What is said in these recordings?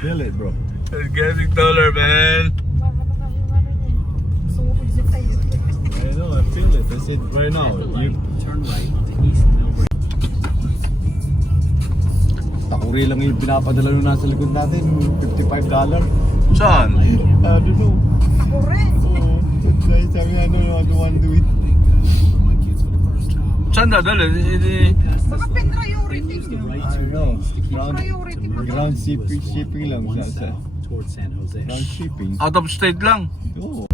Feel it, bro. It's getting taller, man. I know, I feel it. I said right now. You Turn right to East Melbourne. takuri lang yung pinapadala nung nasa likod natin. $55. Saan? I don't know. Takure. Oo. Sabi nga no, I don't want to do it. Saan dadali? Baka priority Use the nyo. right I two don't know. lanes to keep Priority mo. Ground shipping lang. one Sa south towards San Jose. ground shipping. Out of state lang. Oo.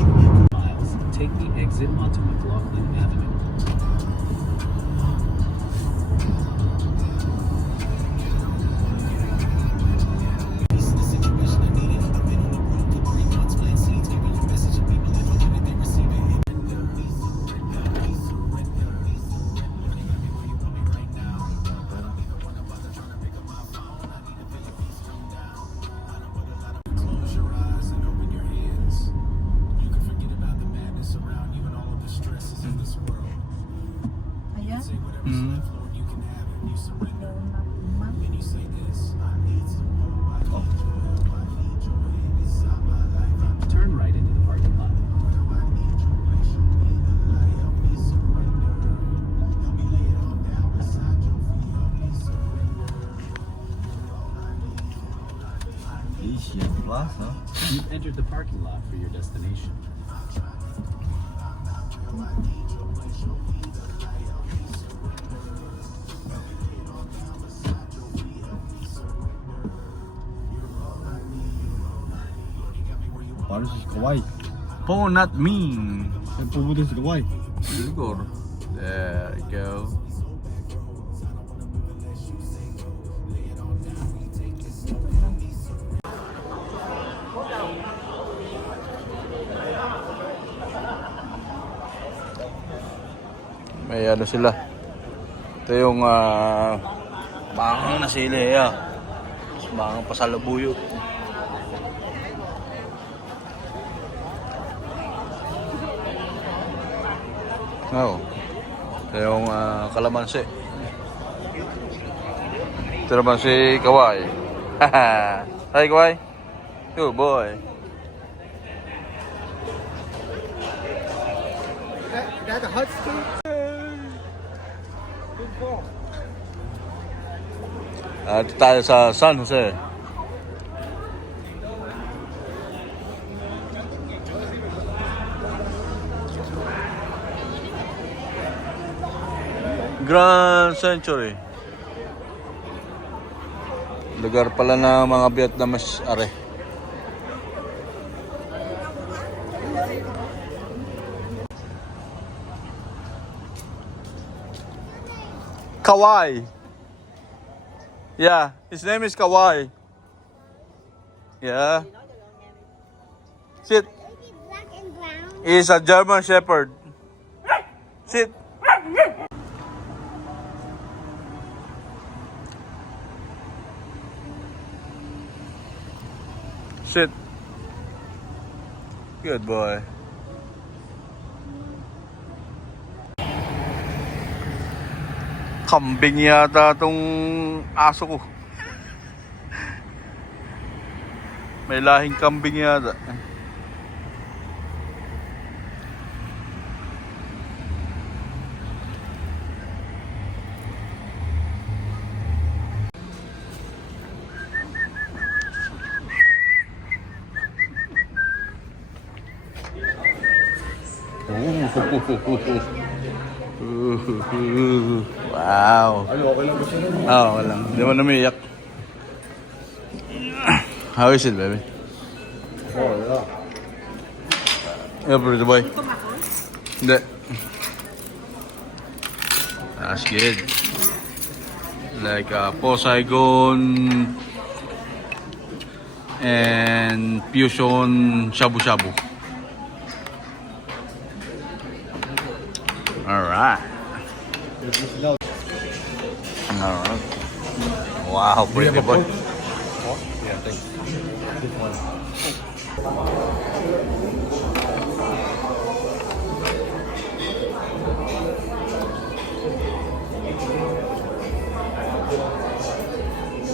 Take the miles. Take the exit onto McLaughlin Avenue. Ayan. Hmm. Turn right into the parking lot. Asia Plus, huh? You've entered the parking lot for your destination. Paano si Kawai? Po, not me. Saan pumunta si Kawai? Siguro. There you go. May ano sila. Ito yung bangang na sili. Bangang pasalubuyot. Oo. Ito yung kalamansi. Ito naman si Kawai. Hi Kawai. Good boy. That's a husky? Dito tayo sa San Jose. Grand Century. Lugar pala ng mga Vietnamese are. Kawai. Yeah, his name is Kawai. Yeah. Sit. Black and brown. He's a German Shepherd. Sit. Sit. Good boy. Kambing yata tong aso ko. May lahing kambing yata. Wow. Ano, okay lang ba siya? Oo, okay lang. Hindi mo namiyak. How is it, baby? Oh, yeah. Yeah, pretty boy. Hindi. That's good. Like Poseidon and Fusion Shabu-Shabu. Alright. Alright. Wow, pretty boy. Yeah, thanks. This one.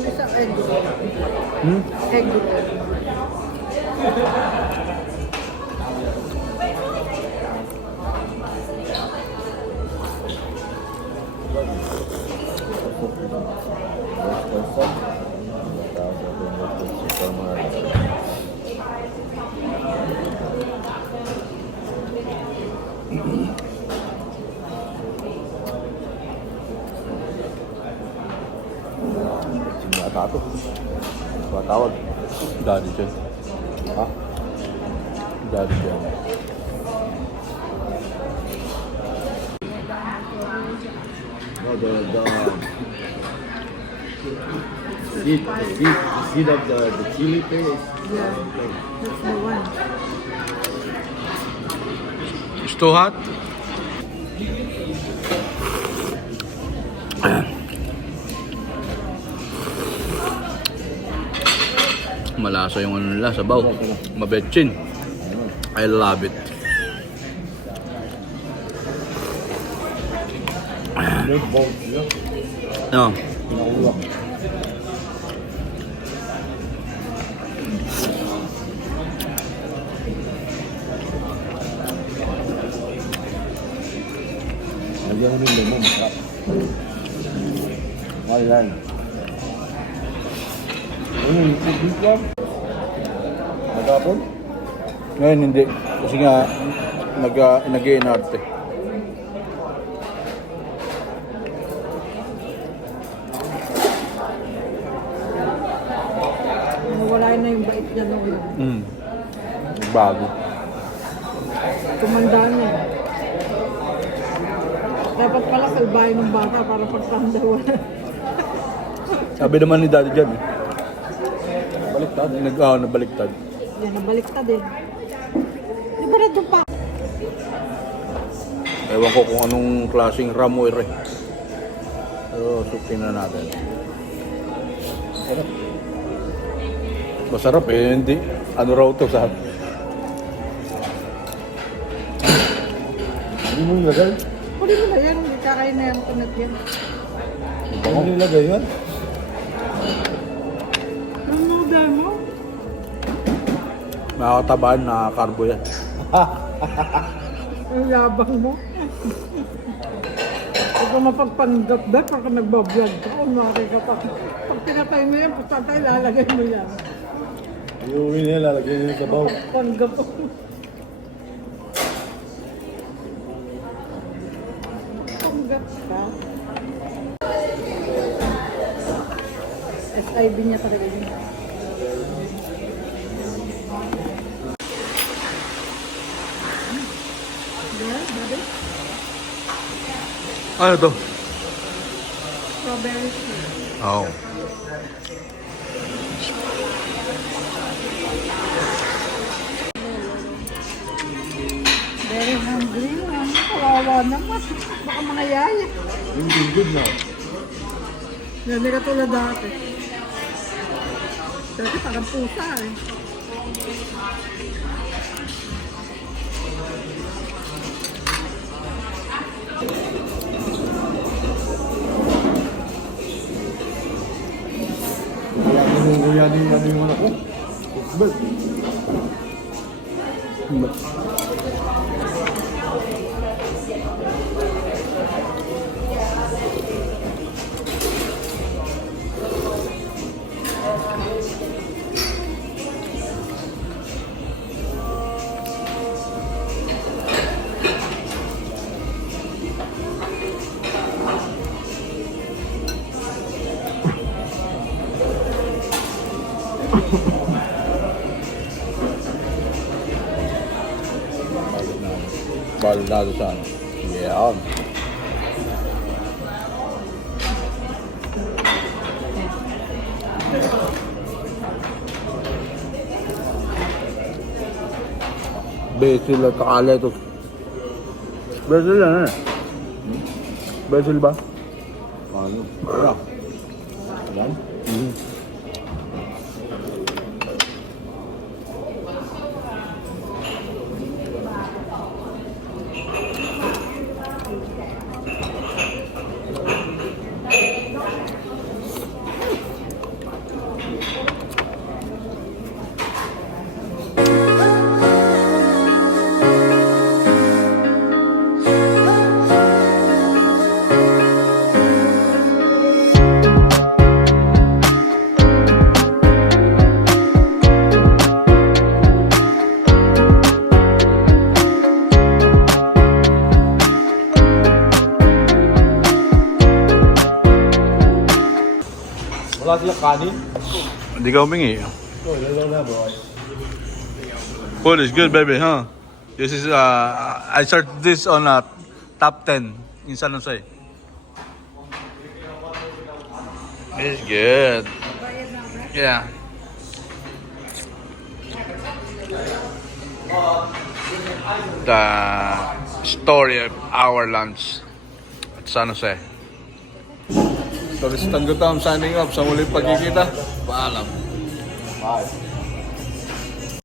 Isang egg roll. Egg roll. Yata ito. Patawag. Daddy dyan. Ha? Daddy dyan. No, the seed of the chili paste. Yeah, that's the one. It's too hot? Malasa yung ano nila, sabaw. Mabetchin. I love it. Yung bowl sila. No. Pinaulang. Lagyan mo ng lemon, masarap. Ayan. Ano yung big one? Magapon? Ngayon hindi. Kasi nga, nag-i-inarte. Wala na yung bait niya nung Bago. tumanda niya. Dapat pala kalbahin ng bata para pagtanda wala. Sabi naman ni Daddy dyan eh. Baliktad. Nabaliktad. Yan, nabaliktad eh. Di ba na doon pa? Ewan ko kung anong klaseng ramoy eh. Pero sukin na natin. Sarap. Masarap eh, hindi. Ano raw to sa... Hindi mo nilagay? Huli mo na yan, hindi kakain na yan, kunat yan. Hindi mo nilagay yan? Ang noodle mo? Nakakatabaan na carbo yan. Ang yabang mo. Huwag ka mapagpanggap ba pagka nagbablog ka o makikita ka. Pag pinatay mo yan, patay, lalagay mo yan. Iuwi niya, lalagay niya sa baw. Panggap mo. Panggap ka. SIB niya talaga yun. Yeah, babe. Ano to? Strawberry shake. Oo. Very hungry na. Kawawa naman. Baka mga yaya. Hindi good na. Yan, hindi ka tulad dati. Dati parang pusa eh. Uyanin yung anak ko. But, baldado sa ano. Yeah. Basil at saka lettuce. Basil yan eh. Basil ba? Ano? Wala. Yan? Wala silang kanin? Hindi ka humingi. Ito, lalo na bro. Food is good, baby, huh? This is, I searched this on top 10 in San Jose. It's good. Yeah. The story of our lunch at San Jose. Turistan ko tam, signing up sa muling pagkikita. Paalam. Bye.